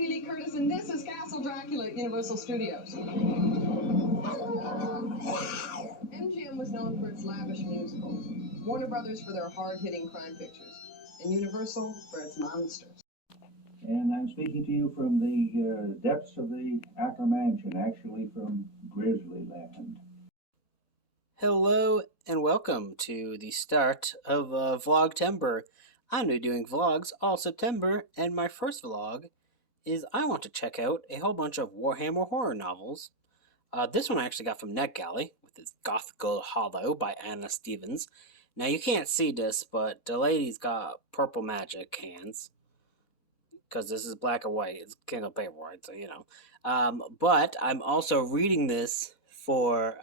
Jamie Lee Curtis, and this is Castle Dracula at Universal Studios. MGM was known for its lavish musicals, Warner Brothers for their hard-hitting crime pictures, and Universal for its monsters. And I'm speaking to you from the depths of the Acker Mansion, actually from Grizzly Land. Hello and welcome to the start of Vlogtember. I'm going to be doing vlogs all September, and my first vlog is I want to check out a whole bunch of Warhammer horror novels. This one I actually got from NetGalley with its Gothical Hollow by Anna Stevens. Now you can't see this, but the lady's got purple magic hands. Because this is black and white. It's Kindle Paperwhite, so you know. But I'm also reading this for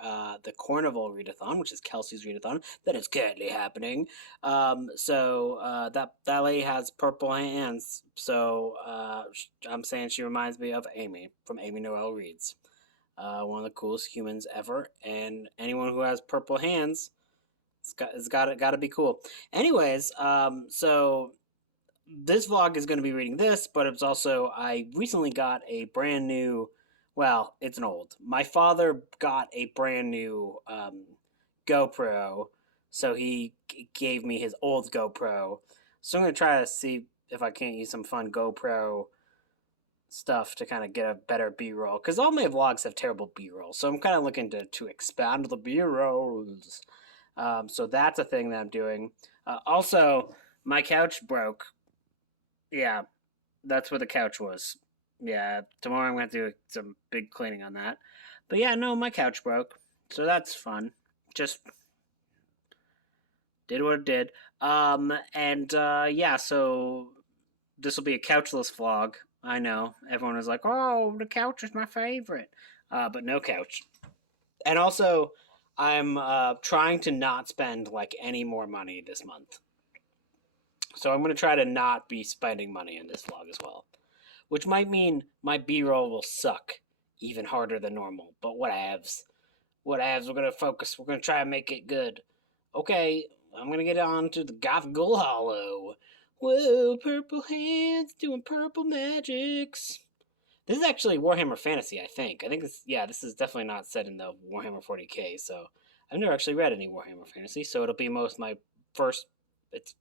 the Carnival readathon, which is Kelsey's readathon, that is currently happening. That lady has purple hands, so I'm saying she reminds me of Amy from Amy Noel Reads. One of the coolest humans ever, and anyone who has purple hands, it's got to be cool. Anyways, so this vlog is going to be reading this, but it's also, I recently got a brand new, well, it's an old. My father got a brand new GoPro, so he gave me his old GoPro. So I'm going to try to see if I can't use some fun GoPro stuff to kind of get a better B-roll, because all my vlogs have terrible B-roll, so I'm kind of looking to expand the B-rolls. So that's a thing that I'm doing. Also, my couch broke. Yeah, that's where the couch was. Yeah, tomorrow I'm going to do some big cleaning on that. But yeah, no, my couch broke. So that's fun. Just did what it did. Yeah, so this will be a couchless vlog. I know. Everyone is like, oh, the couch is my favorite. But no couch. And also, I'm trying to not spend like any more money this month. So I'm going to try to not be spending money in this vlog as well. Which might mean my B-roll will suck even harder than normal. But whatevs. Whatevs, we're going to focus. We're going to try to make it good. Okay, I'm going to get on to the Gothical Hollow. Whoa, purple hands doing purple magics. This is actually Warhammer Fantasy, I think. This is definitely not set in the Warhammer 40k. So I've never actually read any Warhammer Fantasy. So it'll be most my first... It's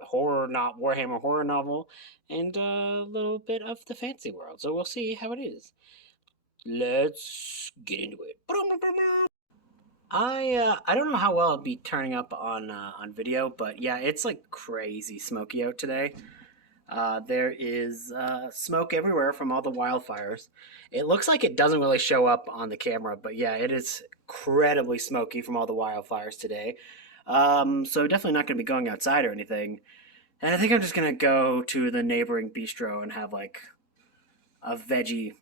horror, not Warhammer horror novel, and a little bit of the fancy world. So we'll see how it is. Let's get into it. I don't know how well it'll be turning up on video, but yeah, it's like crazy smoky out today. There is smoke everywhere from all the wildfires. It looks like it doesn't really show up on the camera, but yeah, it is incredibly smoky from all the wildfires today. So definitely not going to be going outside or anything. And I think I'm just going to go to the neighboring bistro and have like a veggie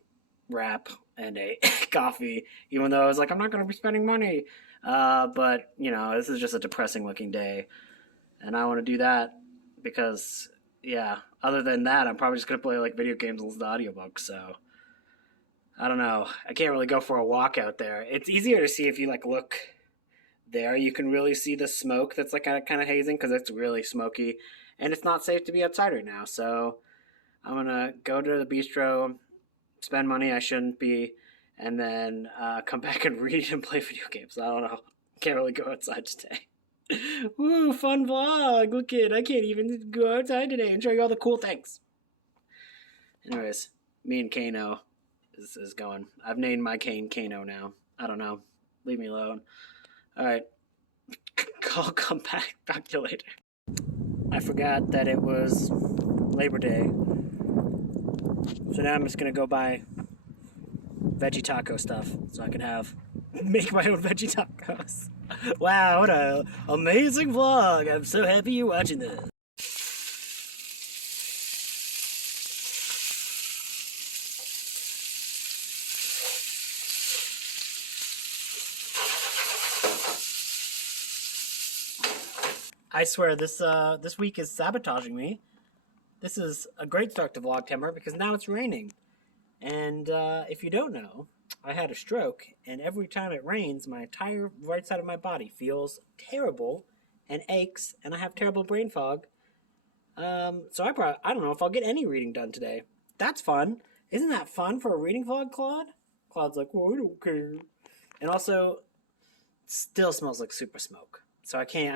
wrap and a coffee, even though I was like, I'm not going to be spending money. But, you know, this is just a depressing looking day. And I want to do that because, yeah, other than that, I'm probably just going to play like video games and listen to audiobooks. So, I don't know. I can't really go for a walk out there. It's easier to see if you like look there. You can really see the smoke that's like kind of hazing because it's really smoky. And it's not safe to be outside right now. So, I'm going to go to the bistro, spend money I shouldn't be, and then come back and read and play video games. I don't know. Can't really go outside today. Woo, fun vlog. Look at, I can't even go outside today and show you all the cool things. Anyways, me and Kano is going. I've named my cane Kano now. I don't know. Leave me alone. Alright. I'll come back to you later. I forgot that it was Labor Day. So now I'm just gonna go buy veggie taco stuff so I can make my own veggie tacos. Wow, what a amazing vlog. I'm so happy you're watching this. I swear this week is sabotaging me. This is a great start to Vlogtember because now it's raining. And if you don't know, I had a stroke, and every time it rains, my entire right side of my body feels terrible and aches, and I have terrible brain fog. So I don't know if I'll get any reading done today. that's fun. Isn't that fun for a reading vlog, Claude? Claude's like, well, I don't care. And also, it still smells like super smoke. So I don't know.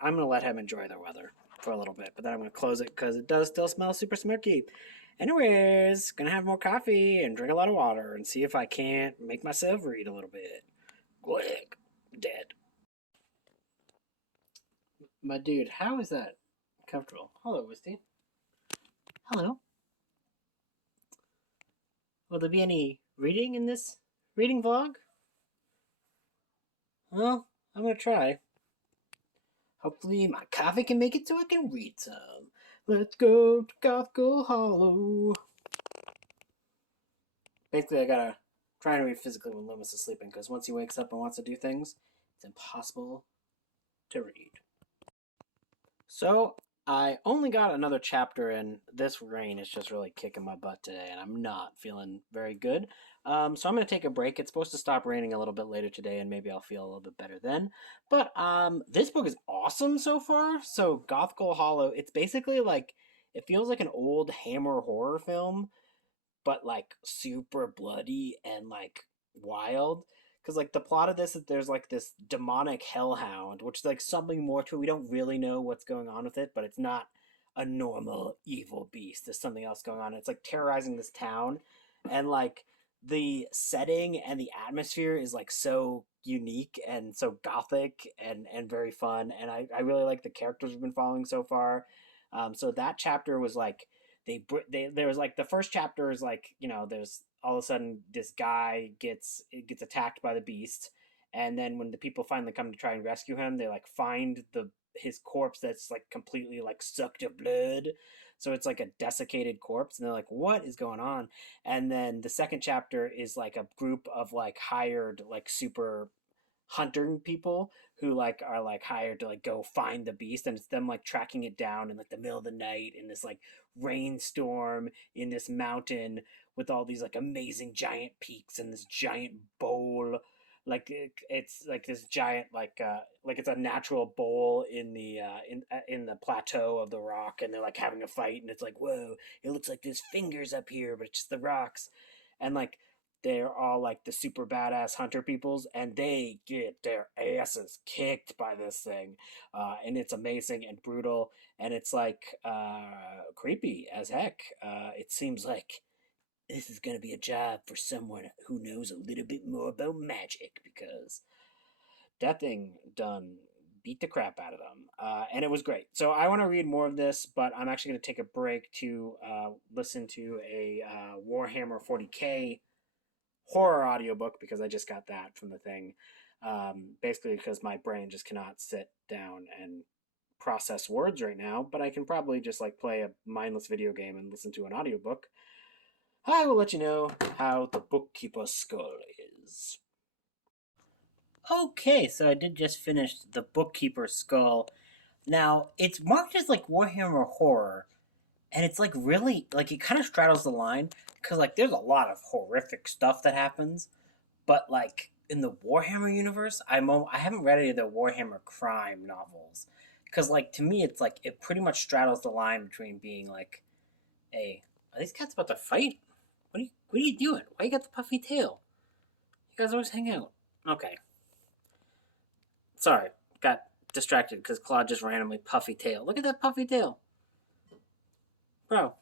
I'm going to let him enjoy the weather for a little bit, but then I'm going to close it because it does still smell super smoky. Anyways, going to have more coffee and drink a lot of water and see if I can't make myself read a little bit. Quick. Dead. My dude, how is that comfortable? Hello, Wisty. Hello. Will there be any reading in this reading vlog? Well, I'm going to try. Hopefully my coffee can make it so I can read some. Let's go to Gothel Hollow. Basically, I gotta try to read physically when Loomis is sleeping, because once he wakes up and wants to do things, it's impossible to read. So, I only got another chapter in. This rain is just really kicking my butt today, and I'm not feeling very good. So I'm going to take a break. It's supposed to stop raining a little bit later today, and maybe I'll feel a little bit better then. But this book is awesome so far. So Gothel Hollow, it's basically like, it feels like an old Hammer horror film, but like super bloody and like wild. Because like the plot of this is there's like this demonic hellhound, which is like something more to it. We don't really know what's going on with it, but it's not a normal evil beast. There's something else going on. It's like terrorizing this town, and like the setting and the atmosphere is like so unique and so gothic and very fun. And I really like the characters we've been following so far. So that chapter was like there was like the first chapter is like, you know, there's all of a sudden this guy gets attacked by the beast, and then when the people finally come to try and rescue him, they like find his corpse that's like completely like sucked of blood, so it's like a desiccated corpse, and they're like, what is going on? And then the second chapter is like a group of like hired like super hunting people who like are like hired to like go find the beast, and it's them like tracking it down in like the middle of the night in this like rainstorm in this mountain with all these like amazing giant peaks and this giant bowl, like it's like this giant like it's a natural bowl in the in the plateau of the rock, and they're like having a fight, and it's like, whoa, it looks like there's fingers up here, but it's just the rocks. And like they're all like the super badass hunter peoples, and they get their asses kicked by this thing, and it's amazing and brutal, and it's like creepy as heck. It seems like this is going to be a job for someone who knows a little bit more about magic, because that thing done beat the crap out of them, and it was great. So I want to read more of this, but I'm actually going to take a break to listen to a Warhammer 40k horror audiobook, because I just got that from the thing. Basically because my brain just cannot sit down and process words right now, but I can probably just like play a mindless video game and listen to an audiobook. I will let you know how the Bookkeeper's Skull is. Okay, so I did just finish the Bookkeeper's Skull. Now, it's marked as like Warhammer horror, and it's like really, like it kind of straddles the line, because like there's a lot of horrific stuff that happens, but like in the Warhammer universe, I haven't read any of the Warhammer crime novels, because like to me it's like it pretty much straddles the line between being like, hey, are these cats about to fight? What are you doing? Why you got the puffy tail? You guys always hang out. Okay. Sorry, got distracted because Claude just randomly puffy tail. Look at that puffy tail. Bro,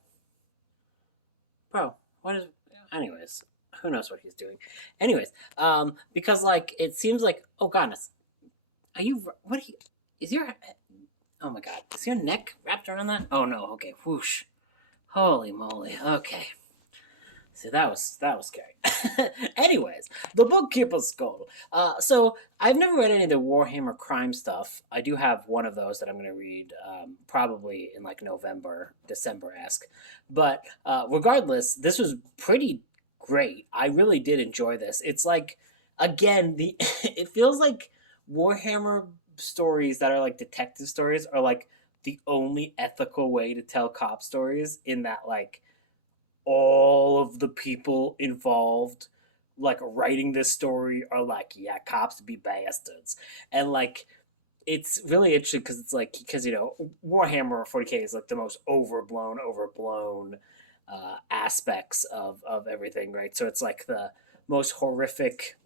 what is... Anyways, who knows what he's doing. Anyways, because, like, it seems like... Oh, goodness. Are you... What are you... Is your... Oh, my God. Is your neck wrapped around that? Oh, no. Okay. Whoosh. Holy moly. Okay. See, that was scary. Anyways, the Bookkeeper's Skull. So I've never read any of the Warhammer crime stuff. I do have one of those that I'm going to read probably in like November, December-esque. But regardless, this was pretty great. I really did enjoy this. It's like, again, it feels like Warhammer stories that are like detective stories are like the only ethical way to tell cop stories, in that like all of the people involved like writing this story are like, yeah, cops be bastards, and like it's really interesting because it's like because Warhammer 40K is like the most overblown aspects of everything, right? So it's like the most horrific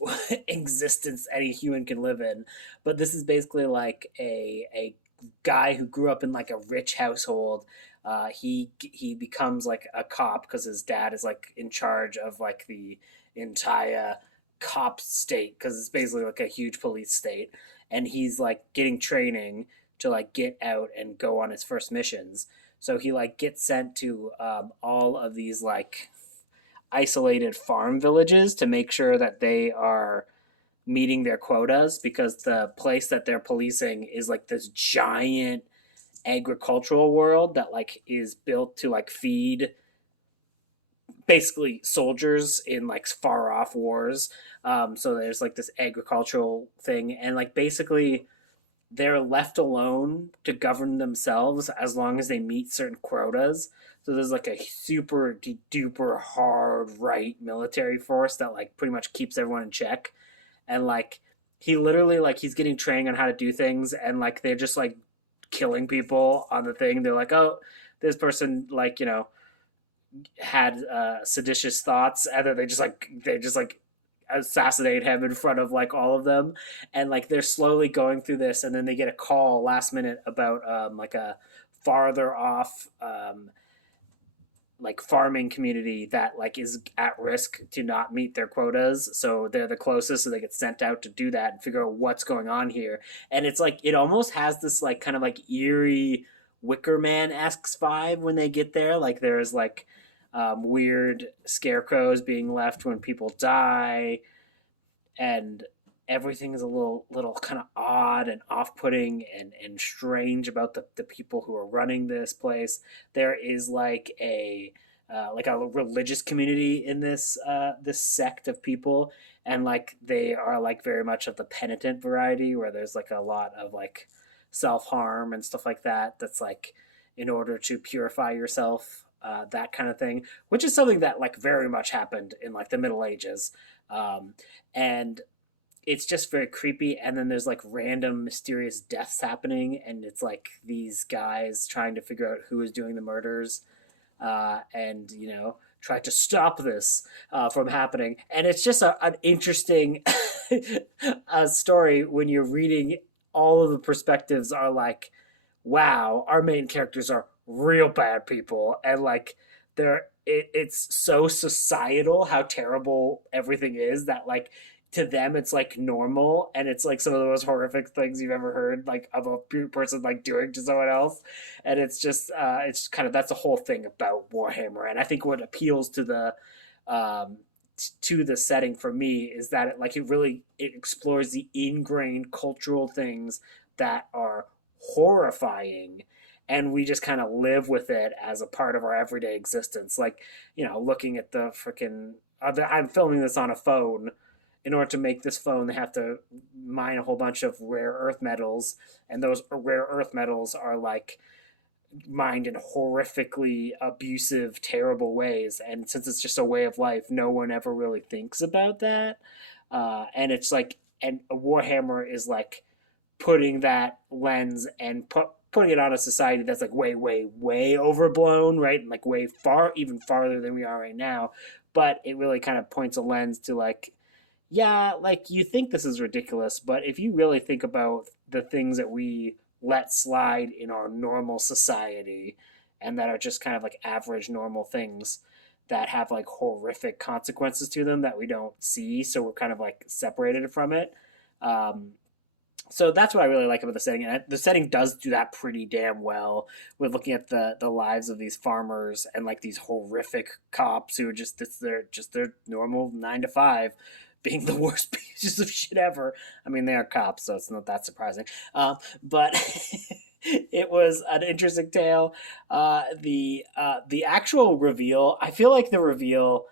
existence any human can live in. But this is basically like a guy who grew up in like a rich household. He becomes like a cop because his dad is like in charge of like the entire cop state because it's basically like a huge police state, and he's like getting training to like get out and go on his first missions. So he like gets sent to all of these like isolated farm villages to make sure that they are meeting their quotas because the place that they're policing is like this giant agricultural world that like is built to like feed basically soldiers in like far off wars. So there's like this agricultural thing, and like basically they're left alone to govern themselves as long as they meet certain quotas. So there's like a super duper hard right military force that like pretty much keeps everyone in check. And like he literally like he's getting training on how to do things, and like they're just like killing people on the thing. They're like, oh, this person like had seditious thoughts, and then they just like assassinate him in front of like all of them, and like they're slowly going through this, and then they get a call last minute about like a farther off like farming community that like is at risk to not meet their quotas, so they're the closest, so they get sent out to do that and figure out what's going on here. And it's like it almost has this like kind of like eerie Wicker Man-esque vibe when they get there. Like there's like weird scarecrows being left when people die, and everything is a little kind of odd and off-putting and strange about the people who are running this place. There is like a religious community in this sect of people, and like they are like very much of the penitent variety where there's like a lot of like self-harm and stuff like that, that's like in order to purify yourself, that kind of thing, which is something that like very much happened in like the Middle Ages. And it's just very creepy. And then there's like random mysterious deaths happening, and it's like these guys trying to figure out who is doing the murders, and try to stop this from happening. And it's just an interesting story when you're reading. All of the perspectives are like, wow, our main characters are real bad people, and like it's so societal how terrible everything is that like to them it's like normal, and it's like some of the most horrific things you've ever heard like of a person like doing to someone else. And it's kind of, that's the whole thing about Warhammer. And I think what appeals um to the setting for me is that it explores the ingrained cultural things that are horrifying, and we just kind of live with it as a part of our everyday existence. Like, looking at the freaking I'm filming this on a phone. In order to make this phone, they have to mine a whole bunch of rare earth metals, and those rare earth metals are like mined in horrifically abusive, terrible ways. And since it's just a way of life, no one ever really thinks about that. And it's like, and Warhammer is like putting that lens and putting it on a society that's like way, way, way overblown, right? And like way far, even farther than we are right now. But it really kind of points a lens to like, yeah, like you think this is ridiculous, but if you really think about the things that we let slide in our normal society and that are just kind of like average normal things that have like horrific consequences to them that we don't see, so we're kind of like separated from it. um, so that's what I really like about the setting, and the setting does do that pretty damn well with looking at the lives of these farmers and like these horrific cops who are just their normal 9 to 5, being the worst pieces of shit ever. I mean, they are cops, so it's not that surprising. But it was an interesting tale. The actual reveal, I feel like the reveal,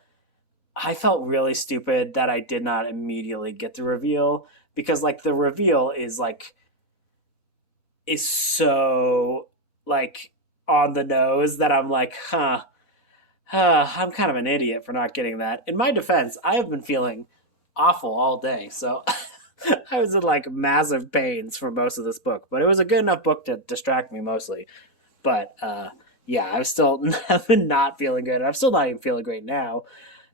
I felt really stupid that I did not immediately get the reveal, because like the reveal is so like on the nose that I'm like, I'm kind of an idiot for not getting that. In my defense, I have been feeling awful all day, so I was in like massive pains for most of this book, but it was a good enough book to distract me mostly. But yeah, I was still not feeling good. I'm still not even feeling great now.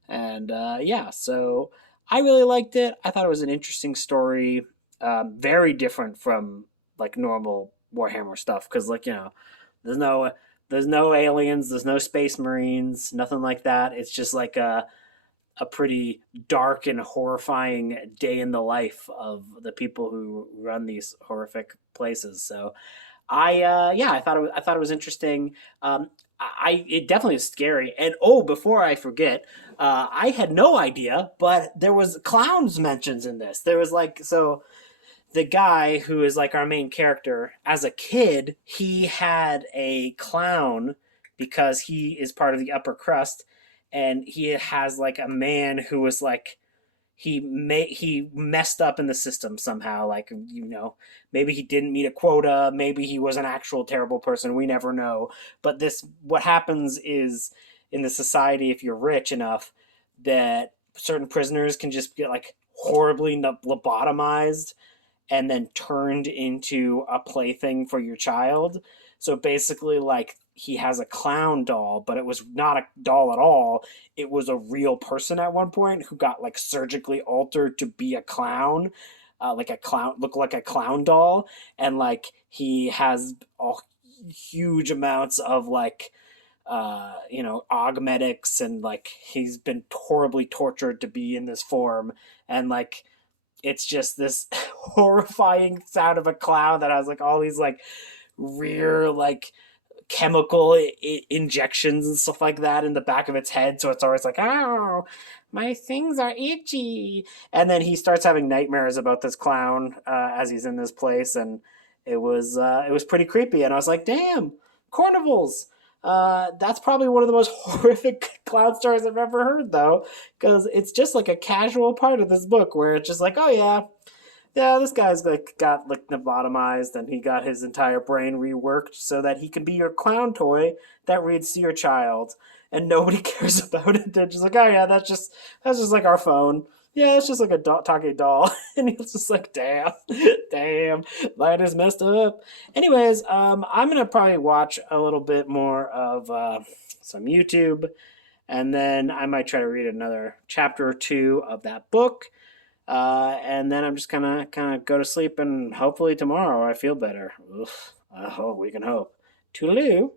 And yeah, so I really liked it. I thought it was an interesting story, very different from like normal Warhammer stuff. Because like there's no there's no aliens, there's no space marines, nothing like that. It's just like a pretty dark and horrifying day in the life of the people who run these horrific places. So yeah, I thought it was interesting. It definitely is scary. And oh, before I forget, I had no idea, but there was clowns mentions in this. There was like so the guy who is like our main character as a kid, he had a clown because he is part of the upper crust, and he has like a man who was like he messed up in the system somehow, like maybe he didn't meet a quota, maybe he was an actual terrible person, we never know. But this what happens is in the society, if you're rich enough, that certain prisoners can just get like horribly lobotomized and then turned into a plaything for your child. So basically, like, he has a clown doll, but it was not a doll at all. It was a real person at one point who got like surgically altered to be a clown, like a clown, look like a clown doll, and like he has all huge amounts of like augmetics, and like he's been horribly tortured to be in this form, and like it's just this horrifying sound of a clown that has like all these like rear like chemical injections and stuff like that in the back of its head, so it's always like, oh, my things are itchy. And then he starts having nightmares about this clown as he's in this place, and it was pretty creepy. And I was like, damn, carnivals. That's probably one of the most horrific clown stories I've ever heard, though, because it's just like a casual part of this book where it's just like, oh yeah, this guy's like got like lobotomized, and he got his entire brain reworked so that he can be your clown toy that reads to your child, and nobody cares about it. They're just like, oh yeah, that's just like our phone. Yeah, it's just like a talking doll. And he's just like, damn, damn, that is messed up. Anyways, I'm gonna probably watch a little bit more of some YouTube, and then I might try to read another chapter or two of that book. And then I'm just gonna kind of go to sleep, and hopefully tomorrow I feel better. Oof, I hope we can hope. Toodaloo.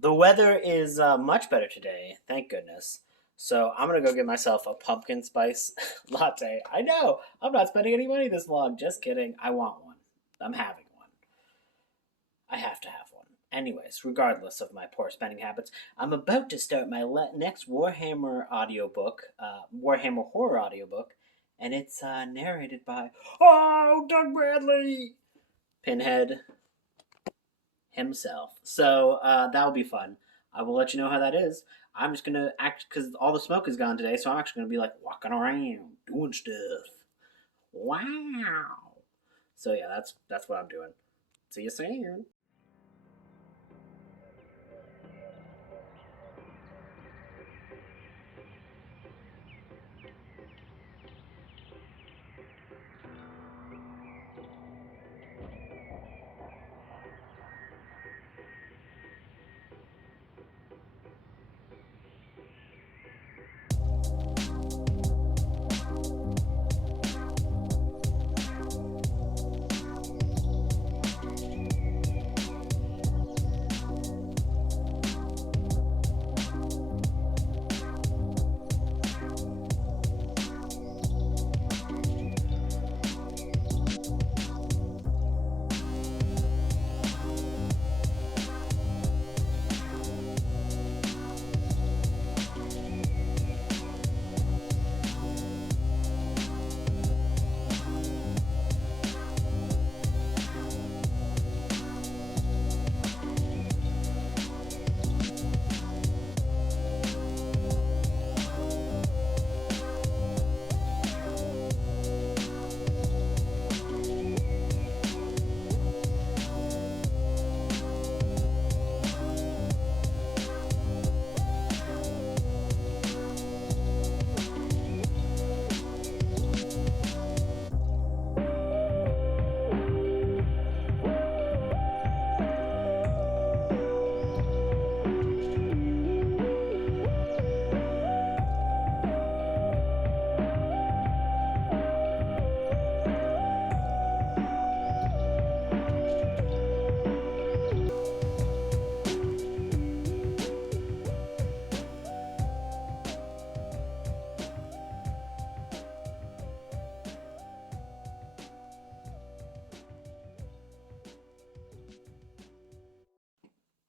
The weather is much better today, thank goodness. So I'm gonna go get myself a pumpkin spice latte. I know, I'm not spending any money this vlog. Just kidding. I want one. I'm having one. I have to have one. Anyways, regardless of my poor spending habits, I'm about to start my next Warhammer audiobook, Warhammer horror audiobook, and it's narrated by, oh, Doug Bradley! Pinhead himself. So that'll be fun. I will let you know how that is. I'm just gonna act, because all the smoke is gone today, so I'm actually gonna be like walking around, doing stuff. Wow. So yeah, that's what I'm doing. See you soon.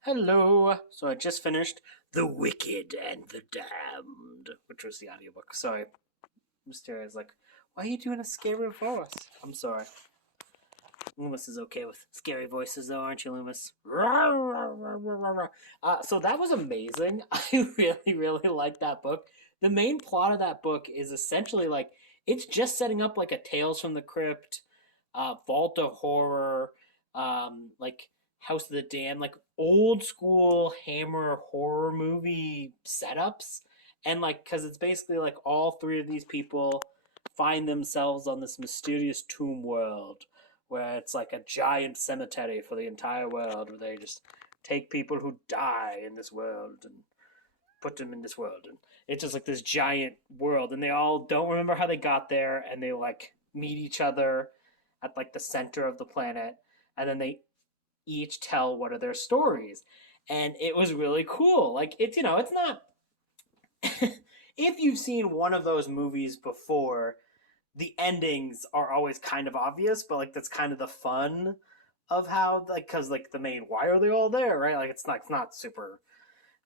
Hello. So I just finished The Wicked and the Damned, which was the audiobook. Sorry. Mysteria is like, why are you doing a scary voice? I'm sorry. Loomis is okay with scary voices, though, aren't you, Loomis? So that was amazing. I really, really like that book. The main plot of that book is essentially like it's just setting up like a Tales from the Crypt, Vault of Horror, like House of the Damned, like old school Hammer horror movie setups, and like because it's basically like all three of these people find themselves on this mysterious tomb world where it's like a giant cemetery for the entire world where they just take people who die in this world and put them in this world, and it's just like this giant world, and they all don't remember how they got there, and they like meet each other at like the center of the planet, and then they each tell one of their stories, and it was really cool. Like it's it's not if you've seen one of those movies before, the endings are always kind of obvious, but like that's kind of the fun of how, like, because like the main, why are they all there, right? Like it's not super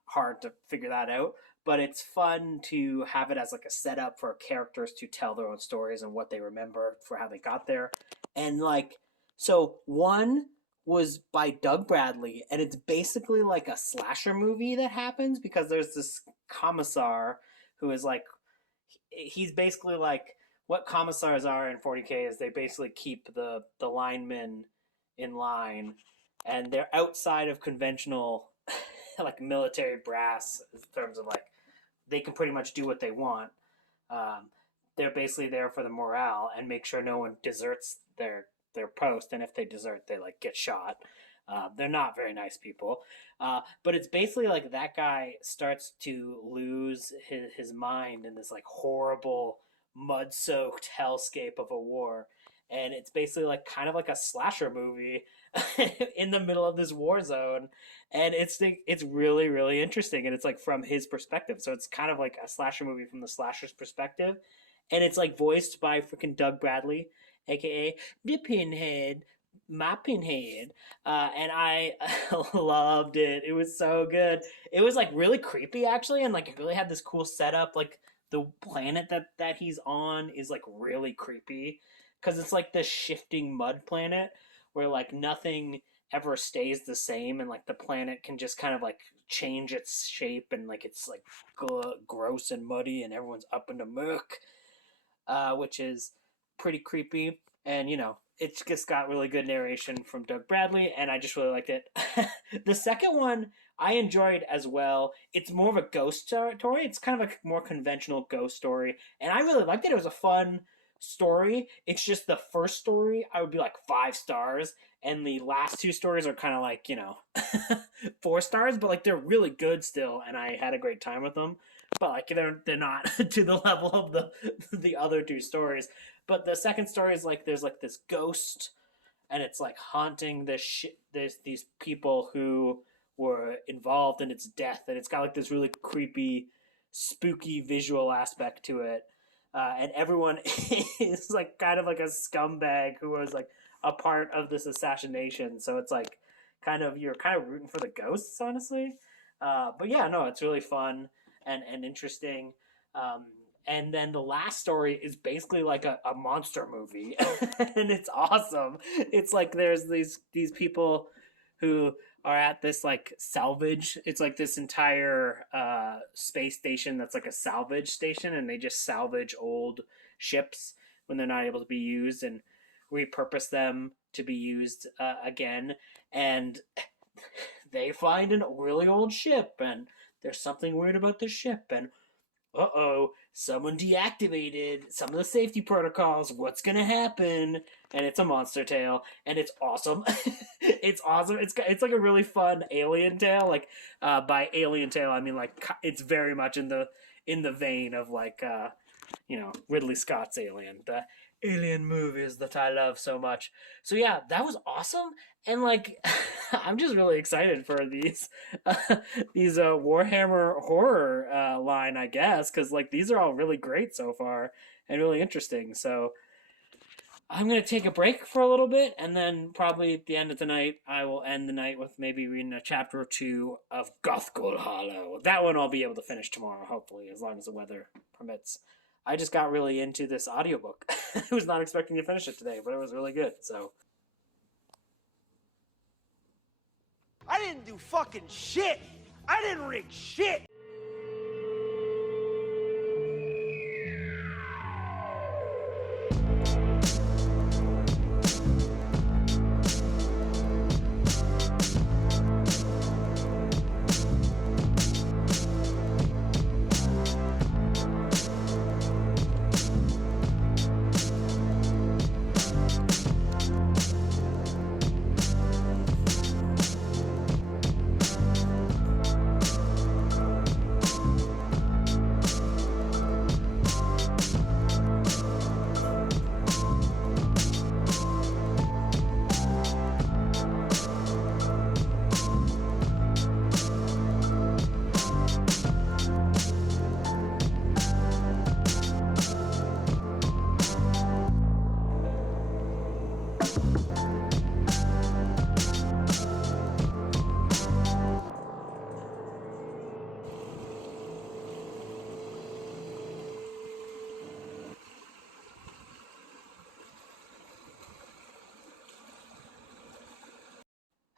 hard to figure that out, but it's fun to have it as like a setup for characters to tell their own stories and what they remember for how they got there. And like, so one was by Doug Bradley, and it's basically like a slasher movie that happens because there's this commissar who is like, he's basically like what commissars are in 40K is they basically keep the linemen in line, and they're outside of conventional like military brass in terms of like they can pretty much do what they want. They're basically there for the morale and make sure no one deserts their post, and if they desert, they like get shot. They're not very nice people, but it's basically like that guy starts to lose his mind in this like horrible mud-soaked hellscape of a war, and it's basically like kind of like a slasher movie in the middle of this war zone, and it's really really interesting, and it's like from his perspective, so it's kind of like a slasher movie from the slasher's perspective, and it's like voiced by freaking Doug Bradley, aka the Pinhead, my Pinhead, and I loved it. It was so good. It was like really creepy actually, and like it really had this cool setup. Like the planet that he's on is like really creepy because it's like this shifting mud planet where like nothing ever stays the same, and like the planet can just kind of like change its shape, and like it's like gross and muddy, and everyone's up in the murk, which is pretty creepy. And it's just got really good narration from Doug Bradley, and I just really liked it. The second one I enjoyed as well. It's more of a ghost story. It's kind of a more conventional ghost story, and I really liked it. It was a fun story. It's just the first story I would be like 5 stars, and the last 2 stories are kind of like 4 stars, but like they're really good still, and I had a great time with them. But like they're not to the level of the other 2 stories. But the second story is like there's like this ghost, and it's like haunting these people who were involved in its death, and it's got like this really creepy, spooky visual aspect to it, and everyone is like kind of like a scumbag who was like a part of this assassination. So it's like you're kind of rooting for the ghosts, honestly. But yeah, no, it's really fun and interesting. And then the last story is basically like a monster movie, and it's awesome. It's like there's these people who are at this like salvage. It's like this entire space station that's like a salvage station, and they just salvage old ships when they're not able to be used and repurpose them to be used again. And they find a really old ship, and there's something weird about the ship, and someone deactivated some of the safety protocols. What's gonna happen? And it's a monster tale, and it's awesome. It's awesome. It's like a really fun alien tale. Like by alien tale, I mean like it's very much in the vein of like Ridley Scott's Alien, the alien movies that I love so much. So yeah, that was awesome, and like I'm just really excited for these Warhammer horror line, I guess, because like these are all really great so far and really interesting. So I'm going to take a break for a little bit, and then probably at the end of the night, I will end the night with maybe reading a chapter or two of Gothgol Hollow. That one I'll be able to finish tomorrow, hopefully, as long as the weather permits. I just got really into this audiobook. I was not expecting to finish it today, but it was really good, so. I didn't do fucking shit! I didn't rig shit!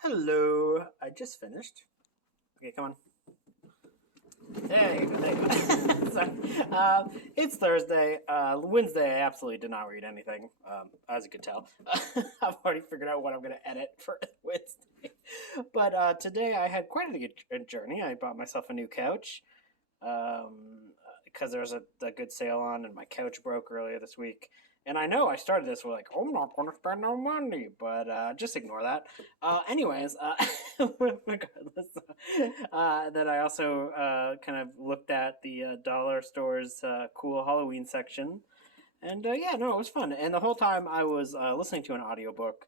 Hello. I just finished. Okay, come on. There you go. There you go. Sorry. It's Thursday. Wednesday, I absolutely did not read anything, as you can tell. I've already figured out what I'm going to edit for Wednesday. But today I had quite a good journey. I bought myself a new couch because there was a good sale on, and my couch broke earlier this week. And I know I started this with like, oh, I'm not going to spend no money, but just ignore that. Anyways, regardless, then I also kind of looked at the dollar store's cool Halloween section. And yeah, no, it was fun. And the whole time I was listening to an audiobook.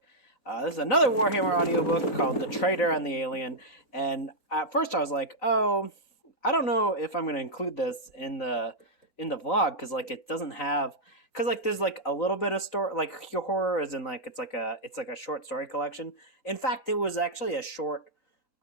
This is another Warhammer audiobook called The Traitor and the Alien. And at first I was like, oh, I don't know if I'm going to include this in the vlog because like it doesn't have... Because like there's like a little bit of story, like horror is in like it's like a short story collection. In fact, it was actually a short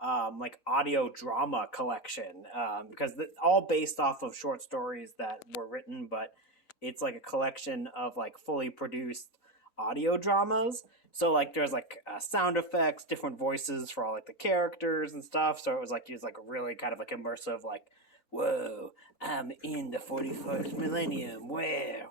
like audio drama collection because all based off of short stories that were written, but it's like a collection of like fully produced audio dramas. So like there's like sound effects, different voices for all like the characters and stuff. So it was like really kind of like immersive, like whoa, I'm in the 41st millennium. Where?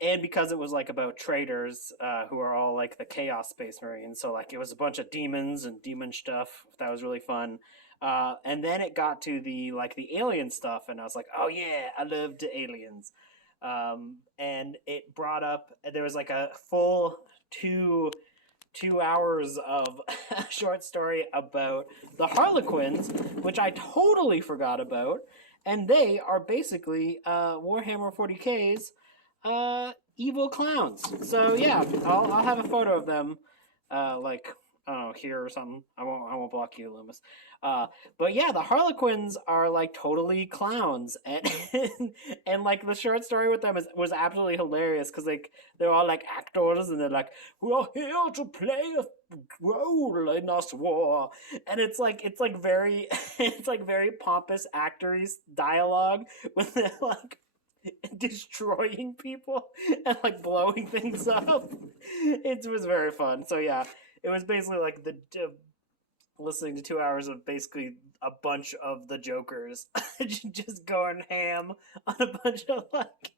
And because it was like about traitors who are all like the Chaos Space Marines, so like it was a bunch of demons and demon stuff. That was really fun. And then it got to the alien stuff, and I was like, oh yeah, I loved aliens. And it brought up there was like a full two hours of a short story about the Harlequins, which I totally forgot about. And they are basically Warhammer 40K's evil clowns. So yeah, I'll have a photo of them, like I don't know, here or something. I won't block you, Loomis. But yeah, the Harlequins are like totally clowns, and and like the short story with them was absolutely hilarious because like they're all like actors and they're like, we're here to play a role in this war, and it's like very it's like very pompous actory dialogue with like destroying people and like blowing things up. It was very fun. So yeah, it was basically like listening to 2 hours of basically a bunch of the Jokers just going ham on a bunch of like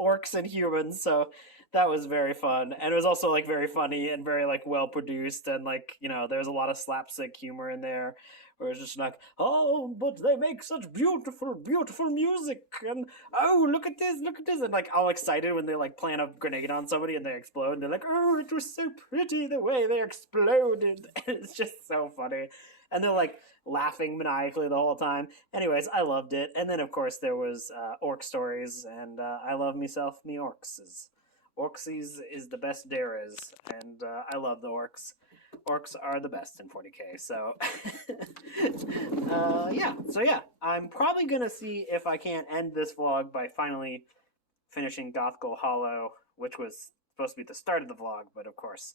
orcs and humans. So that was very fun, and it was also like very funny and very like well produced, and like, you know, there's a lot of slapstick humor in there where it's just like, oh, but they make such beautiful music, and oh, look at this, and like all excited when they like plant a grenade on somebody and they explode, and they're like, oh, it was so pretty the way they exploded. And it's just so funny, and they're like laughing maniacally the whole time. Anyways, I loved it. And then of course there was orc stories, and I love me orcs. Orcsies is the best there is, and I love the orcs. Orcs are the best in 40K, so yeah, I'm probably gonna see if I can't end this vlog by finally finishing Gothgol Hollow which was supposed to be the start of the vlog, but of course,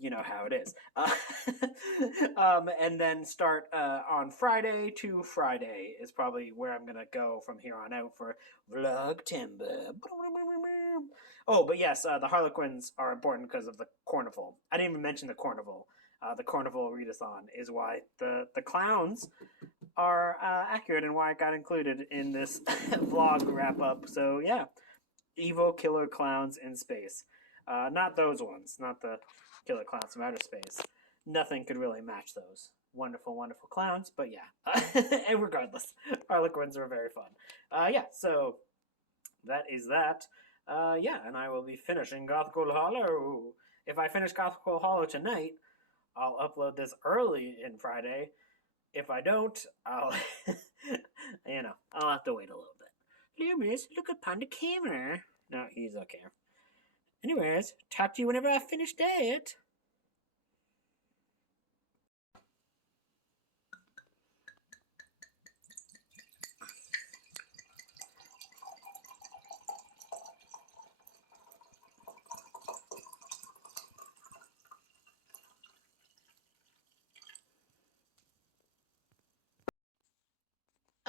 you know how it is. And then start on Friday to Friday is probably where I'm gonna go from here on out for Vlogtember. Oh, but yes, the Harlequins are important because of the carnival. I didn't even mention the carnival. The carnival readathon is why the clowns are accurate and why it got included in this vlog wrap up. So yeah, evil killer clowns in space. Not those ones, not the killer clowns from outer space. Nothing could really match those. Wonderful, wonderful clowns, but yeah. And regardless, Harlequins are very fun. Yeah, so that is that. Yeah, and I will be finishing Gothel Hollow. If I finish Gothel Hollow tonight, I'll upload this early in Friday. If I don't, I'll, I'll have to wait a little bit. Loomis, look upon the camera. No, he's okay. Anyways, talk to you whenever I finish that.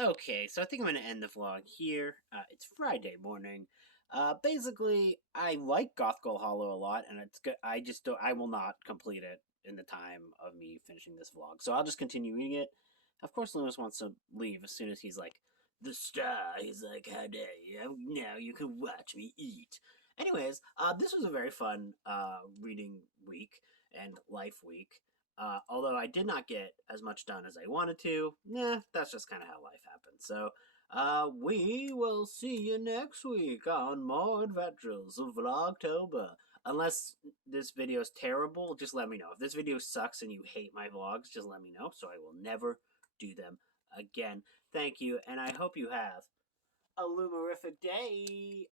Okay, so I think I'm going to end the vlog here. It's Friday morning. Basically, I like Gothel Hollow a lot, and it's good. I just don't. I will not complete it in the time of me finishing this vlog, so I'll just continue reading it. Of course, Lewis wants to leave as soon as he's like, the star. He's like, how dare you? Now you can watch me eat. Anyways, this was a very fun reading week and life week. Although I did not get as much done as I wanted to, that's just kind of how life happens. So, we will see you next week on more adventures of Vlogtober. Unless this video is terrible, just let me know. If this video sucks and you hate my vlogs, just let me know, so I will never do them again. Thank you, and I hope you have a lumerific day.